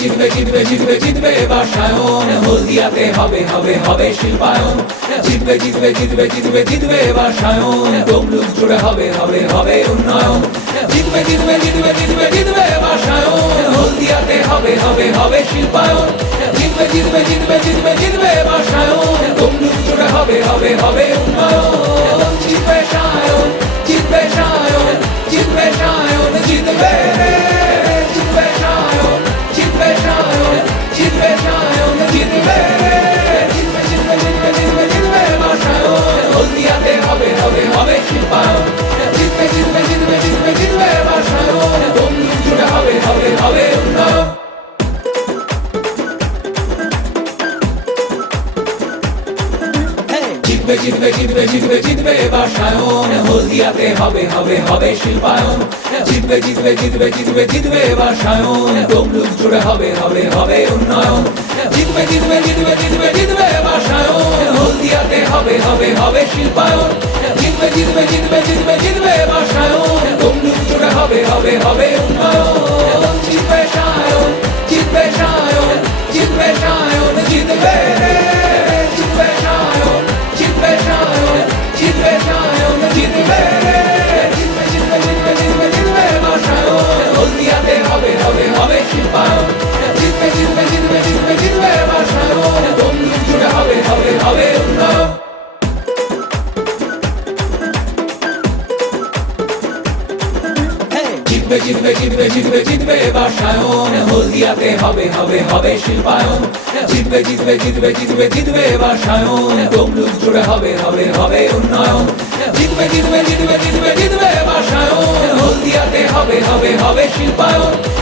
জিতবে জিতবে জিতবে জিতবে জিতবে এবার সায়ন হলদিয়াতে হবে হবে হবে শিল্পায়ন জিতবে জিতবে জিতবে জিতবে জিতবে এবার সায়ন তমলুক জুড়ে হবে হবে হবে উন্নয়ন জিতবে জিতবে জিতবে জিতবে জিতবে এবার সায়ন হলদিয়াতে হবে হবে হবে শিল্পায়ন জিতবে জিতবে জিতবে জিতবে জিতবে এবার সায়ন তমলুক জুড়ে হবে হবে হবে উন্নয়ন জিতবে জিতবে জিতবে জিতবে জিতবে এবার সায়ন হলদিয়াতে হবে হবে হবে শিল্পায়ন জিতবে জিতবে জিতবে জিতবে জিতবে এবার সায়ন তমলুক জুড়ে হবে হবে হবে উন্নয়ন জিতবে জিতবে জিতবে জিতবে জিতবে এবার সায়ন হলদিয়াতে হবে হবে হবে শিল্পায়ন জিতবে জিতবে জিতবে জিতবে জিতবে এবার সায়ন তমলুক জুড়ে হবে হবে হবে জিতবে জিতবে জিতবে জিতবে জিতবে এবার সায়ন হলদিয়াতে হবে হবে হবে শিল্পায়ন জিতবে জিতবে জিতবে জিতবে জিতবে এবার সায়ন তমলুক জুড়ে হবে হবে হবে উন্নয়ন জিতবে জিতবে জিতবে জিতবে জিতবে এবার সায়ন হলদিয়াতে হবে হবে হবে শিল্পায়ন